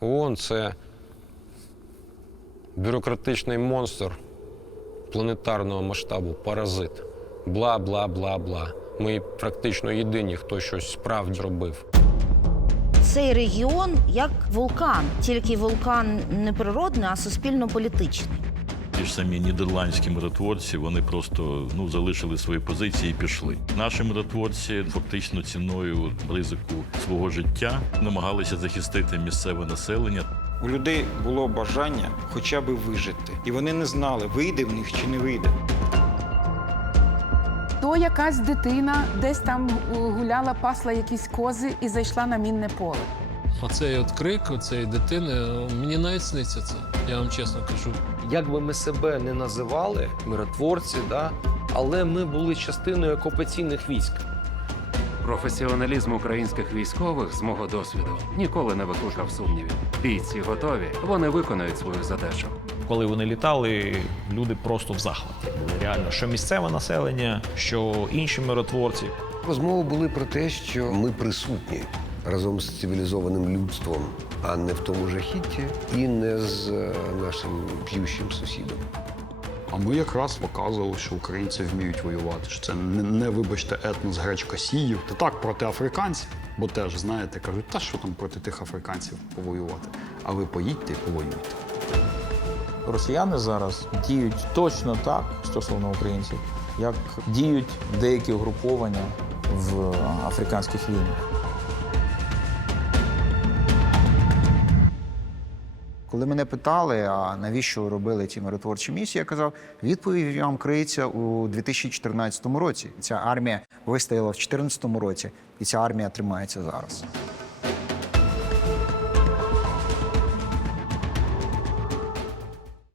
ООН це бюрократичний монстр планетарного масштабу, паразит. Бла, бла, бла, бла. Ми практично єдині, хто щось справді робив. Цей регіон як вулкан, тільки вулкан не природний, а суспільно-політичний. Ті ж самі нідерландські миротворці вони просто ну залишили свої позиції і пішли. Наші миротворці фактично ціною ризику свого життя намагалися захистити місцеве населення. У людей було бажання хоча б вижити, і вони не знали, вийде в них чи не вийде. То якась дитина десь там гуляла, пасла якісь кози і зайшла на мінне поле. Оцей от крик, оцеї дитини, мені навіть сниться це. Я вам чесно кажу. Як би ми себе не називали, миротворці, да, але ми були частиною окупаційних військ. Професіоналізм українських військових з мого досвіду ніколи не викликав сумнівів. Бійці готові, вони виконають свою задачу. Коли вони літали, люди просто в захваті були реально, що місцеве населення, що інші миротворці. Розмови були про те, що ми присутні разом з цивілізованим людством, а не в тому жахітті і не з е, нашим п'ющим сусідом. А ми якраз показували, що українці вміють воювати. Що це не, не вибачте, етнос гречкосіїв. Та так проти африканців, бо теж знаєте, кажуть, та що там проти тих африканців повоювати. А ви поїдьте і повоюйте. Росіяни зараз діють точно так стосовно українців, як діють деякі угруповання в африканських війнах. Коли мене питали, а навіщо робили ці миротворчі місії, я казав, відповідь вам криється у 2014 році. Ця армія вистояла в 2014 році, і ця армія тримається зараз.